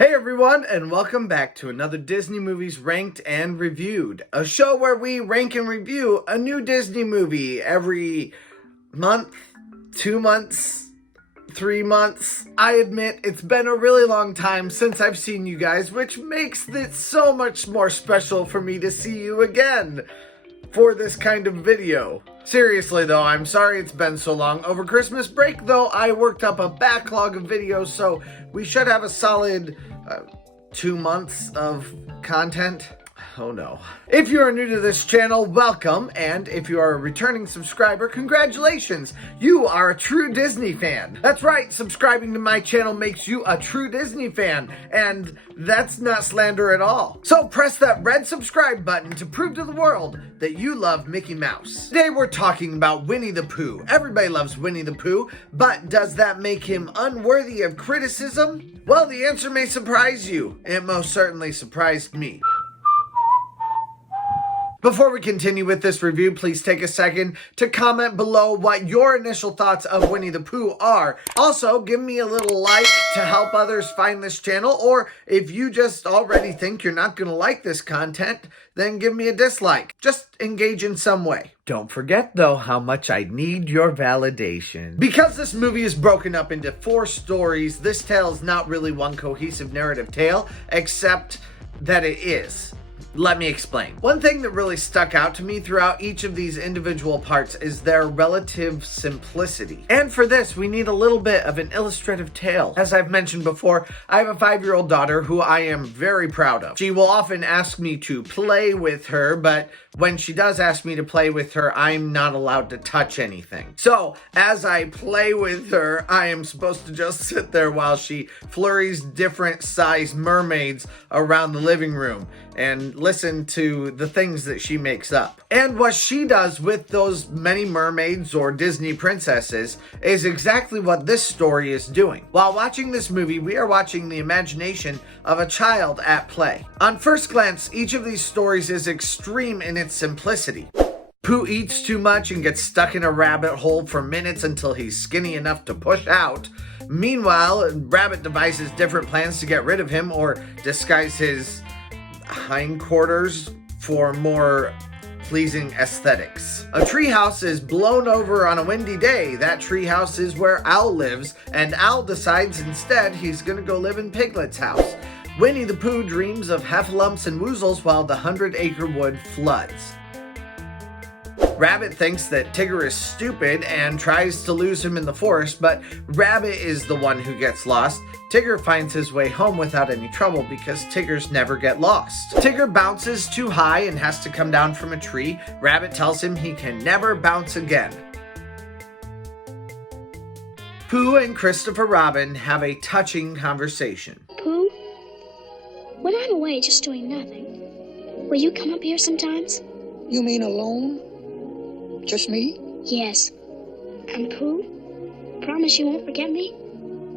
Hey everyone, and welcome back to another Disney Movies Ranked and Reviewed, a show where we rank and review a new Disney movie every month, 2 months, 3 months. I admit it's been a really long time since I've seen you guys, which makes it so much more special for me to see you again for this kind of video. Seriously though, I'm sorry it's been so long. Over Christmas break though, I worked up a backlog of videos, so we should have a solid 2 months of content. Oh no. If you are new to this channel, welcome, and if you are a returning subscriber, congratulations! You are a true Disney fan. That's right, subscribing to my channel makes you a true Disney fan, and that's not slander at all. So press that red subscribe button to prove to the world that you love Mickey Mouse. Today we're talking about Winnie the Pooh. Everybody loves Winnie the Pooh, but does that make him unworthy of criticism? Well, the answer may surprise you. It most certainly surprised me. Before we continue with this review, please take a second to comment below what your initial thoughts of Winnie the Pooh are. Also, give me a little like to help others find this channel, or if you just already think you're not going to like this content, then give me a dislike. Just engage in some way. Don't forget, though, how much I need your validation. Because this movie is broken up into 4 stories, this tale is not really one cohesive narrative tale, except that it is. Let me explain. One thing that really stuck out to me throughout each of these individual parts is their relative simplicity. And for this, we need a little bit of an illustrative tale. As I've mentioned before, I have a 5-year-old daughter who I am very proud of. She will often ask me to play with her, but when she does ask me to play with her, I'm not allowed to touch anything. So, as I play with her, I am supposed to just sit there while she flurries different size mermaids around the living room and listen to the things that she makes up. And what she does with those many mermaids or Disney princesses is exactly what this story is doing. While watching this movie, we are watching the imagination of a child at play. On first glance, each of these stories is extreme in its simplicity. Pooh eats too much and gets stuck in a rabbit hole for minutes until he's skinny enough to push out. Meanwhile, Rabbit devises different plans to get rid of him or disguise his hindquarters for more pleasing aesthetics. A treehouse is blown over on a windy day. That treehouse is where Owl lives, and Owl decides instead he's gonna go live in Piglet's house. Winnie the Pooh dreams of heffalumps and woozles while the 100-acre wood floods. Rabbit thinks that Tigger is stupid and tries to lose him in the forest, but Rabbit is the one who gets lost. Tigger finds his way home without any trouble because Tiggers never get lost. Tigger bounces too high and has to come down from a tree. Rabbit tells him he can never bounce again. Pooh and Christopher Robin have a touching conversation. Pooh, when I'm away just doing nothing, will you come up here sometimes? You mean alone? Just me? Yes. And Pooh, promise you won't forget me?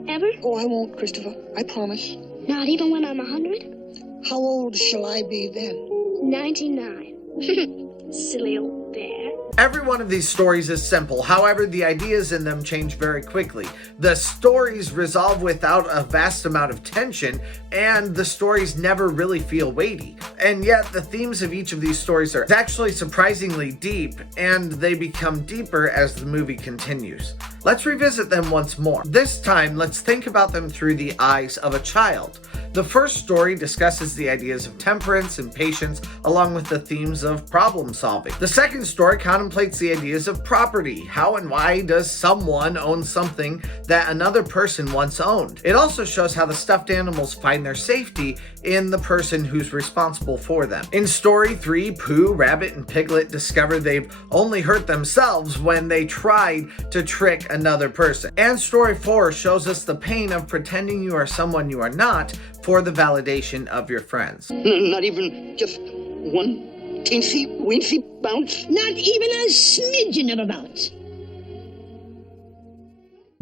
Ever? Oh, I won't, Christopher. I promise. Not even when I'm 100? How old shall I be then? 99. Silly old bear. Every one of these stories is simple, however, the ideas in them change very quickly. The stories resolve without a vast amount of tension, and the stories never really feel weighty. And yet, the themes of each of these stories are actually surprisingly deep, and they become deeper as the movie continues. Let's revisit them once more. This time, let's think about them through the eyes of a child. The first story discusses the ideas of temperance and patience, along with the themes of problem solving. The second story contemplates the ideas of property. How and why does someone own something that another person once owned? It also shows how the stuffed animals find their safety in the person who's responsible for them. In story 3, Pooh, Rabbit, and Piglet discover they've only hurt themselves when they tried to trick another person. And story 4 shows us the pain of pretending you are someone you are not for the validation of your friends. Not even just one teensy-weensy bounce? Not even a smidgen of a bounce.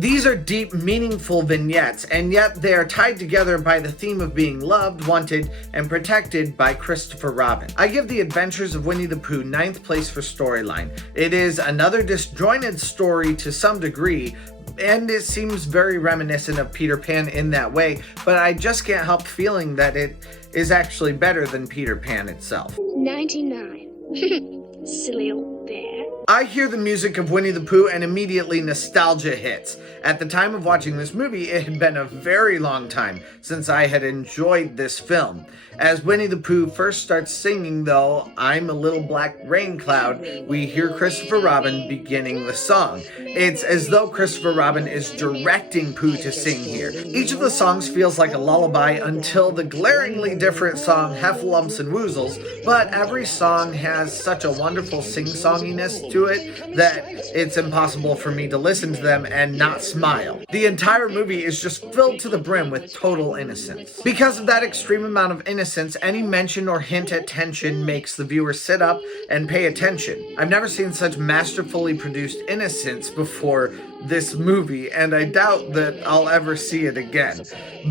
These are deep, meaningful vignettes, and yet they are tied together by the theme of being loved, wanted, and protected by Christopher Robin. I give The Adventures of Winnie the Pooh 9th place for storyline. It is another disjointed story to some degree, and it seems very reminiscent of Peter Pan in that way, but I just can't help feeling that it is actually better than Peter Pan itself. 99. Silly old bear. I hear the music of Winnie the Pooh and immediately nostalgia hits. At the time of watching this movie, it had been a very long time since I had enjoyed this film. As Winnie the Pooh first starts singing, though, "I'm a Little Black Rain Cloud," we hear Christopher Robin beginning the song. It's as though Christopher Robin is directing Pooh to sing here. Each of the songs feels like a lullaby until the glaringly different song Heffalumps and Woozles, but every song has such a wonderful sing-songiness to it that it's impossible for me to listen to them and not smile. The entire movie is just filled to the brim with total innocence. Because of that extreme amount of innocence, any mention or hint at tension makes the viewer sit up and pay attention. I've never seen such masterfully produced innocence before this movie, and I doubt that I'll ever see it again.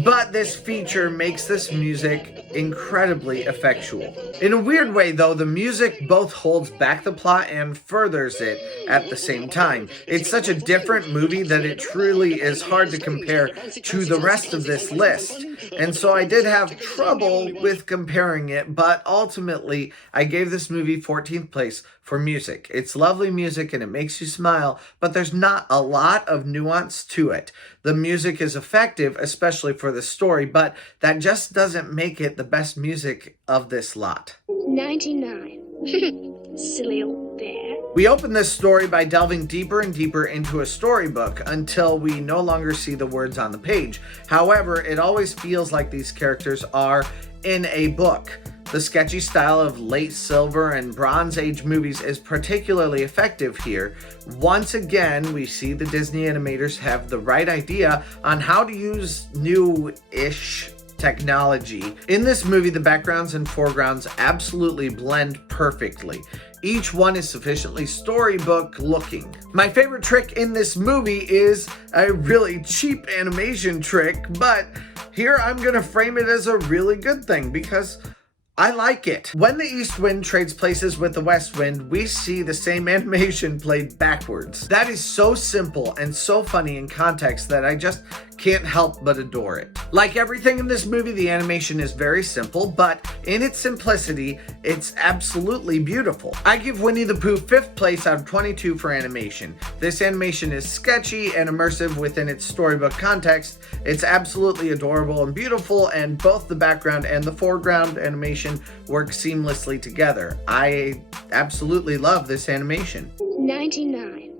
But this feature makes this music incredibly effectual. In a weird way, though, the music both holds back the plot and furthers it at the same time. It's such a different movie that it truly is hard to compare to the rest of this list. And so I did have trouble with comparing it, but ultimately I gave this movie 14th place for music. It's lovely music and it makes you smile, but there's not a lot of nuance to it. The music is effective, especially for the story, but that just doesn't make it the best music of this lot. 99. Silly old bear. We open this story by delving deeper and deeper into a storybook until we no longer see the words on the page. However, it always feels like these characters are in a book. The sketchy style of late Silver and Bronze Age movies is particularly effective here. Once again, we see the Disney animators have the right idea on how to use new-ish technology. In this movie, the backgrounds and foregrounds absolutely blend perfectly. Each one is sufficiently storybook looking. My favorite trick in this movie is a really cheap animation trick, but here I'm gonna frame it as a really good thing because I like it. When the East Wind trades places with the West Wind, we see the same animation played backwards. That is so simple and so funny in context that I just can't help but adore it. Like everything in this movie, the animation is very simple, but in its simplicity, it's absolutely beautiful. I give Winnie the Pooh 5th place out of 22 for animation. This animation is sketchy and immersive within its storybook context. It's absolutely adorable and beautiful, and both the background and the foreground animation work seamlessly together. I absolutely love this animation. 99.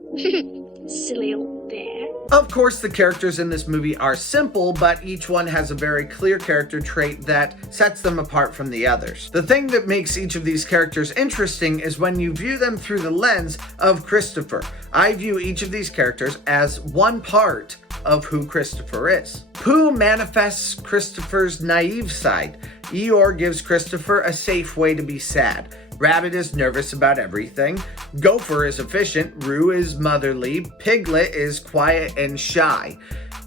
Silly old bear. Of course, the characters in this movie are simple, but each one has a very clear character trait that sets them apart from the others. The thing that makes each of these characters interesting is when you view them through the lens of Christopher. I view each of these characters as one part of who Christopher is. Pooh manifests Christopher's naive side. Eeyore gives Christopher a safe way to be sad. Rabbit is nervous about everything. Gopher is efficient. Roo is motherly. Piglet is quiet and shy.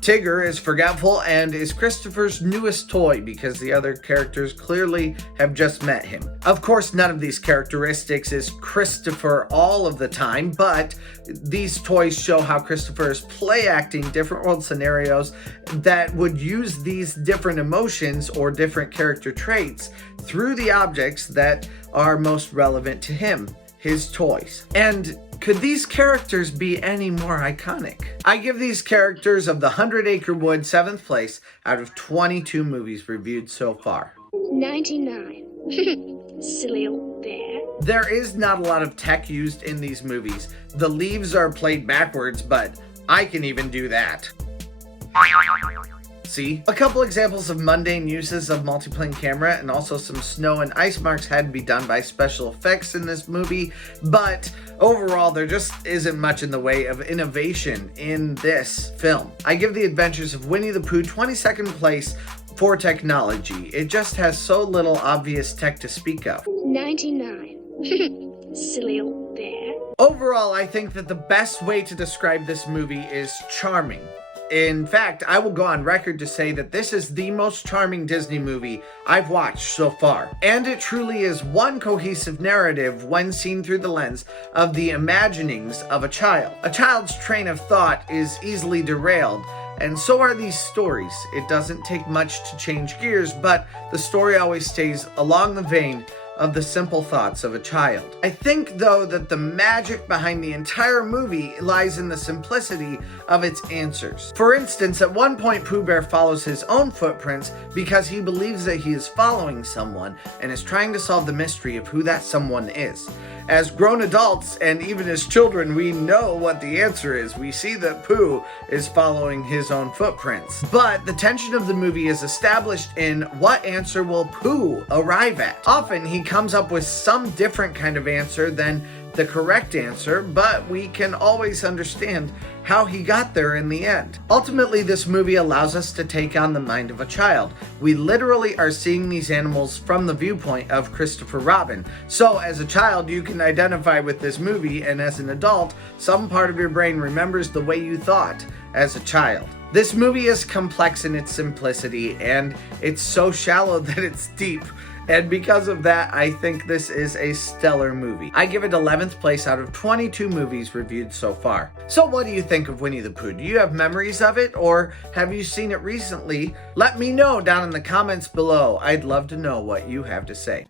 Tigger is forgetful and is Christopher's newest toy because the other characters clearly have just met him. Of course, none of these characteristics is Christopher all of the time, but these toys show how Christopher is play acting different world scenarios that would use these different emotions or different character traits through the objects that are most relevant to him, his toys. And could these characters be any more iconic? I give these characters of the 100 Acre Wood 7th place out of 22 movies reviewed so far. 99. Silly old bear. There is not a lot of tech used in these movies. The leaves are played backwards, but I can even do that. See? A couple examples of mundane uses of multiplane camera and also some snow and ice marks had to be done by special effects in this movie, but overall there just isn't much in the way of innovation in this film. I give The Adventures of Winnie the Pooh 22nd place for technology. It just has so little obvious tech to speak of. 99. Silly old bear. Overall, I think that the best way to describe this movie is charming. In fact, I will go on record to say that this is the most charming Disney movie I've watched so far. And it truly is one cohesive narrative when seen through the lens of the imaginings of a child. A child's train of thought is easily derailed, and so are these stories. It doesn't take much to change gears, but the story always stays along the vein of the simple thoughts of a child. I think, though, that the magic behind the entire movie lies in the simplicity of its answers. For instance, at one point, Pooh Bear follows his own footprints because he believes that he is following someone and is trying to solve the mystery of who that someone is. As grown adults, and even as children, we know what the answer is. We see that Pooh is following his own footprints. But the tension of the movie is established in what answer will Pooh arrive at. Often he comes up with some different kind of answer than the correct answer, but we can always understand how he got there in the end. Ultimately, this movie allows us to take on the mind of a child. We literally are seeing these animals from the viewpoint of Christopher Robin. So as a child, you can identify with this movie, and as an adult, some part of your brain remembers the way you thought as a child. This movie is complex in its simplicity, and it's so shallow that it's deep. And because of that, I think this is a stellar movie. I give it 11th place out of 22 movies reviewed so far. So what do you think of Winnie the Pooh? Do you have memories of it, or have you seen it recently? Let me know down in the comments below. I'd love to know what you have to say.